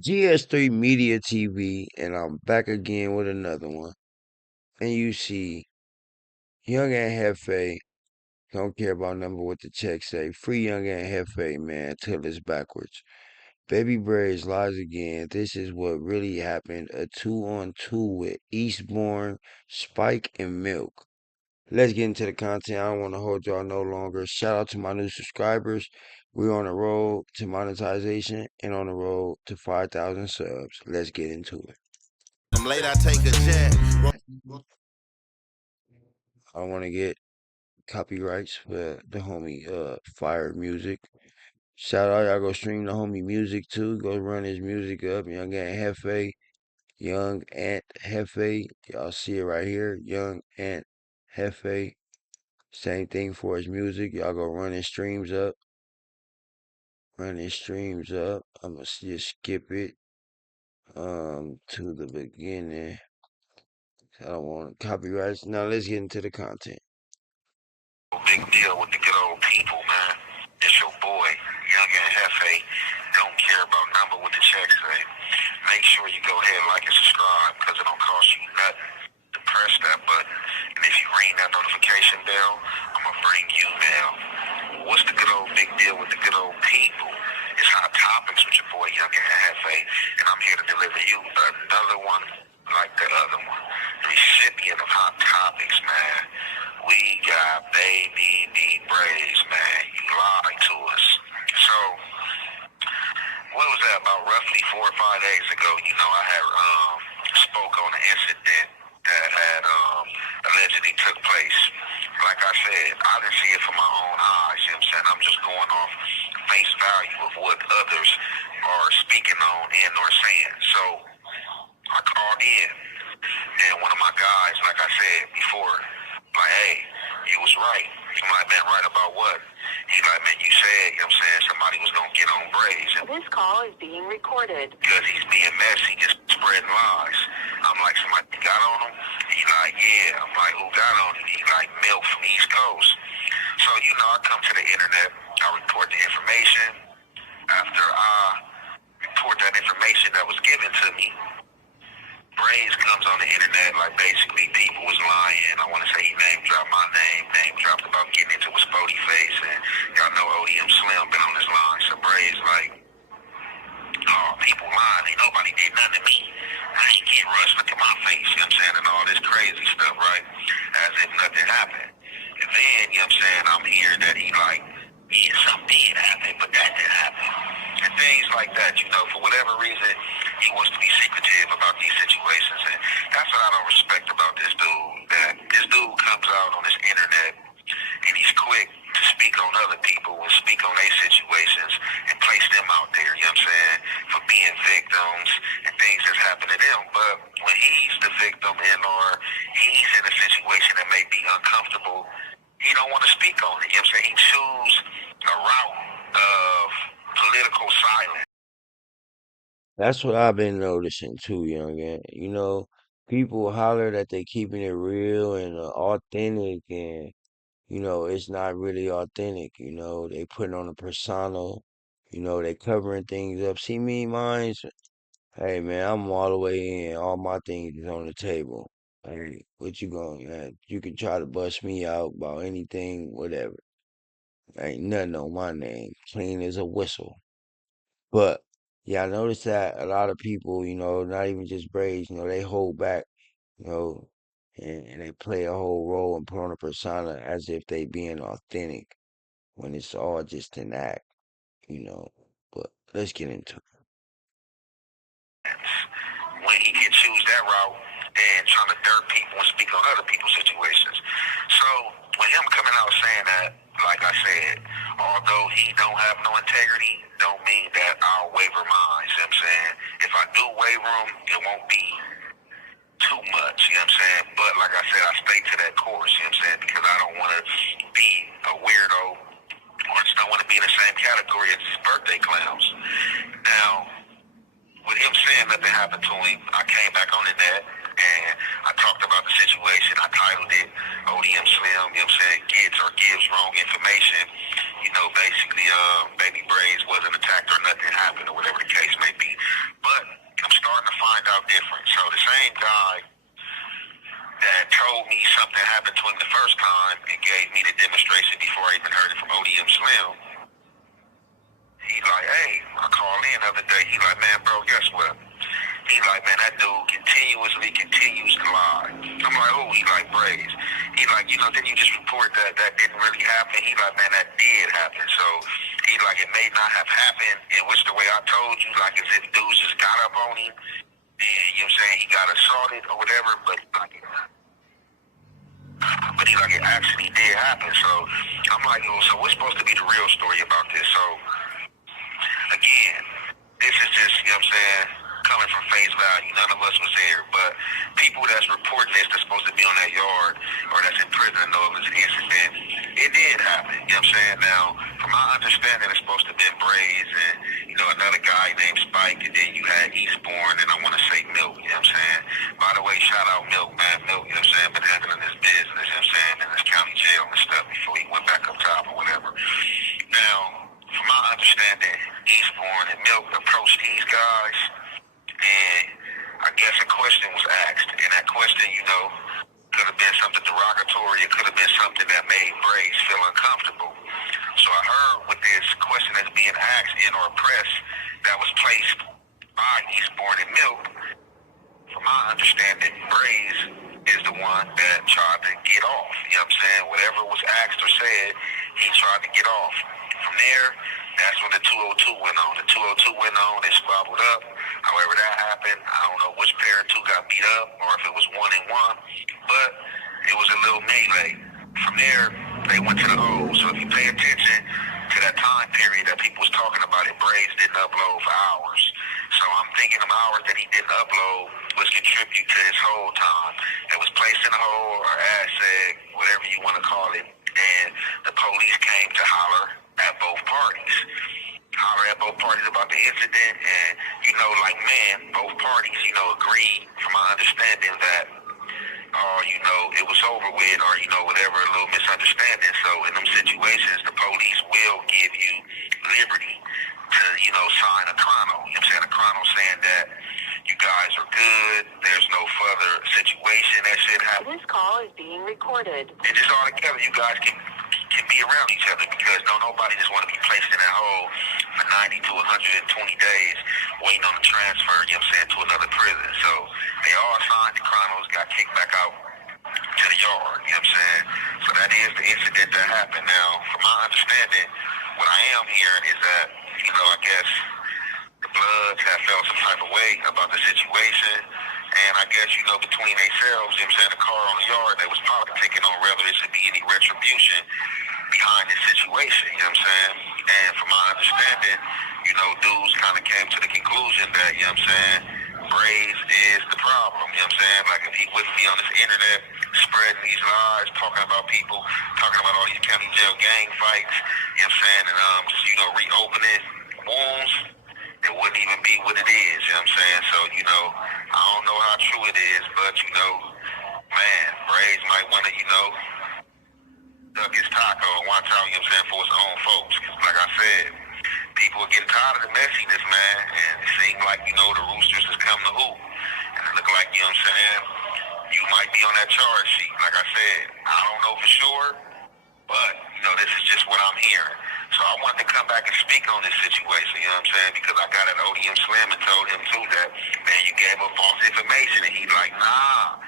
GS3 Media TV, and I'm back again with another one. And you see, Young and Hefe don't care about number what the check say. Free Young and Hefe, man, till it's backwards. Baby Brazy lies again. This is what really happened. A 2-on-2 with Eastbourne, Spike, and Milk. Let's get into the content. I don't want to hold y'all no longer. Shout out to my new subscribers. We're on the road to monetization and on the road to 5,000 subs. Let's get into it. I'm late, I take a jet. I want to get copyrights for the homie Fire Music. Shout out, y'all go stream the homie music too. Go run his music up. Young Ant Hefe, Young Ant Hefe. Y'all see it right here. Young Ant Hefe. Same thing for his music. Y'all go run his streams up. Run his streams up. I'ma just skip it to the beginning. I don't want copyrights. Now let's get into the content. Big deal with the good old people, man. It's your boy, Young and Hefe. Don't care about number what the check say. Make sure you go ahead and like and subscribe because it don't cost you nothing to press that button. And if you ring that notification bell, I'm going to bring you now. What's the good old big deal with the good old people? It's Hot Topics with your boy, Young and Hefe. And I'm here to deliver you another one like the other one. The recipient of Hot Topics, man. We got baby Brazy, man. You lied to us. So, what was that, about roughly 4 or 5 days ago, I had spoke on an incident that had allegedly took place. Like I said, I didn't see it from my own eyes, you know what I'm saying? I'm just going off face value of what others are speaking on and or saying. So, I called in, and one of my guys, like I said before, like, hey, you was right. I'm like, man, right about what? He's like, man, you said, you know what I'm saying, somebody was going to get on Brazy. This call is being recorded. Because he's being messy, just spreading lies. I'm like, somebody got on him? He's like, yeah. I'm like, who got on him? He's like, Milk from the East Coast. So, I come to the internet, I report the information. After I report that information that was given to me, Brazy comes on the internet like basically people was lying. I want to say he name dropped my name dropped about getting into a Spody face, and y'all know ODM Slim been on this line. So Brazy like, oh, people lying. Ain't nobody did nothing to me. I ain't get rushed. Look at my face. You know what I'm saying? And all this crazy stuff, right? As if nothing happened. And then, you know what I'm saying, I'm hearing that he like, yeah, something did happen, but that didn't happen. And things like that, for whatever reason, he wants to be secretive about these situations. And that's what I don't respect about this dude, that this dude comes out on this internet and he's quick to speak on other people and speak on their situations and place them out there, you know what I'm saying, for being victims and things that's happened to them. But when he's the victim and or he's in a situation that may be uncomfortable, he don't want to speak on it. You know what I'm saying? He choose a route of political silence. That's what I've been noticing too, young man. People holler that they keeping it real and authentic, and it's not really authentic. They putting on a persona. They covering things up. See me, mine's. Hey man, I'm all the way in. All my things is on the table. Hey, what you going? You can try to bust me out about anything, whatever. Ain't nothing on my name. Clean as a whistle. But yeah, I noticed that a lot of people, not even just Braves, they hold back, you know, and they play a whole role and put on a persona as if they being authentic when it's all just an act, you know. But let's get into it. When he can choose that route and trying to dirt people and speak on other people's situations. So with him coming out saying that, like I said, although he don't have no integrity, don't mean that I'll waver mine. You know what I'm saying? If I do waver him, it won't be too much, you know what I'm saying? But like I said, I stay to that course, you know what I'm saying? Because I don't want to be a weirdo or just don't want to be in the same category as these birthday clowns. Now, with him saying nothing happened to him, I came back on the net and I talked about the situation. I titled it ODM Slim, you know what I'm saying, gets or gives wrong information. Basically, Baby Brazy wasn't attacked or nothing happened or whatever the case may be. But I'm starting to find out different. So the same guy that told me something happened to him the first time and gave me the demonstration before I even heard it from ODM Slim, he like, hey, I called in the other day. He like, man, bro, guess what? He like, man, that dude continues to lie. I'm like, oh, he like, Brazy. He like, didn't you just report that didn't really happen? He like, man, that did happen. So he like, it may not have happened in which the way I told you, like as if dudes just got up on him and, you know what I'm saying, he got assaulted or whatever, but he like, it actually did happen. So I'm like, oh, so what's supposed to be the real story about this? So again, this is just, you know what I'm saying, coming from face value. None of us was there, but people that's reporting this that's supposed to be on that yard or that's in prison and know of this incident, it did happen. You know what I'm saying? Now, from my understanding, it's supposed to have been Brazy and, another guy named Spike, and then you had Eastbourne, and I want to say Milk, you know what I'm saying? By the way, shout out Milk, man. Milk, you know what I'm saying, been handling this business, you know what I'm saying, in this county jail and stuff before he went back up top or whatever. Now, from my understanding, Eastbourne and Milk approached these guys, and I guess a question was asked, and that question, could have been something derogatory. It could have been something that made Brazy feel uncomfortable. So I heard with this question that's being asked in our press that was placed by Eastbourne and Milk, from my understanding, Brazy is the one that tried to get off. You know what I'm saying? Whatever was asked or said, he tried to get off. From there, that's when the 202 went on. The 202 went on, they squabbled up. However that happened, I don't know which pair of two got beat up or if it was one and one, but it was a little melee. From there, they went to the O. So if you pay attention to that time period that people was talking about it, Brazy didn't upload for hours. So I'm thinking the hours that he didn't upload was contribute to his whole time. It was placed in a hole or asset, whatever you want to call it, and the police came to holler at both parties. Holler at both parties about the incident, and like both parties, agreed from my understanding that it was over with or, whatever, a little misunderstanding. So in them situations, the police will give you liberty to, sign a chrono. You know what I'm saying? A chrono saying that you guys are good, there's no further situation that should happen. This call is being recorded. And just all together, you guys can be around each other because nobody just want to be placed in that hole for 90 to 120 days waiting on the transfer, you know what I'm saying, to another prison. So they all signed the chronos, got kicked back out to the yard, you know what I'm saying? So that is the incident that happened. Now, from my understanding, what I am hearing is that, I guess the Bloods have felt some type of way about the situation. And I guess, between themselves, you know what I'm saying, the car on the yard, they was politicking on whether there should be any retribution behind this situation, you know what I'm saying? And from my understanding, dudes kind of came to the conclusion that, you know what I'm saying, Brazy is the problem, you know what I'm saying? Like if he wouldn't be on this internet spreading these lies, talking about people, talking about all these county jail gang fights, you know what I'm saying, and just, reopening wounds, it wouldn't even be what it is, you know what I'm saying? So, I don't know how true it is, but, man, Brazy might want to, duck his taco and watch out, you know what I'm saying, for his own folks. Like I said, people are getting tired of the messiness, man, and it seems like, the Roosters is coming to hoop. And it look like, you know what I'm saying, you might be on that charge sheet. Like I said, I don't know for sure, but, this is just what I'm hearing. So I wanted to come back and speak on this situation, you know what I'm saying, because I got an ODM Slim and told him, too, that, man, you gave up false information. And he's like, nah.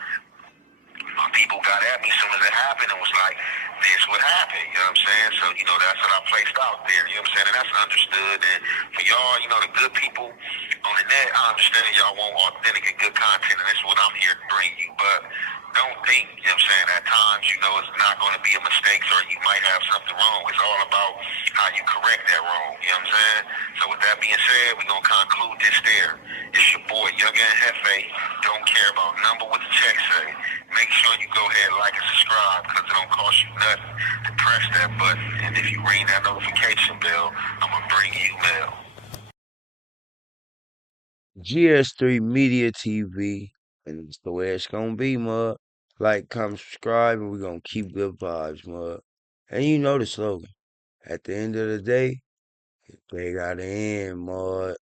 My people got at me as soon as it happened and was like, this would happen, you know what I'm saying? So, that's what I placed out there, you know what I'm saying? And that's understood. And for y'all, the good people on the net, I understand y'all want authentic and good content, and this is what I'm here to bring you. But don't think, you know what I'm saying, at times, it's not going to be a mistake or you might have something wrong. It's all about how you correct that wrong, you know what I'm saying? So with that being said, we're going to conclude this there. It's your boy, Young and Hefe. Don't care about number what the check say. Make sure you go ahead, like and subscribe, because it don't cost you nothing to press that button. And if you ring that notification bell, I'm going to bring you mail. GS3 Media TV, and it's the way it's gonna be, mud. Like, comment, subscribe, and we're gonna keep good vibes, mud. And you know the slogan. At the end of the day, They got in, Mud.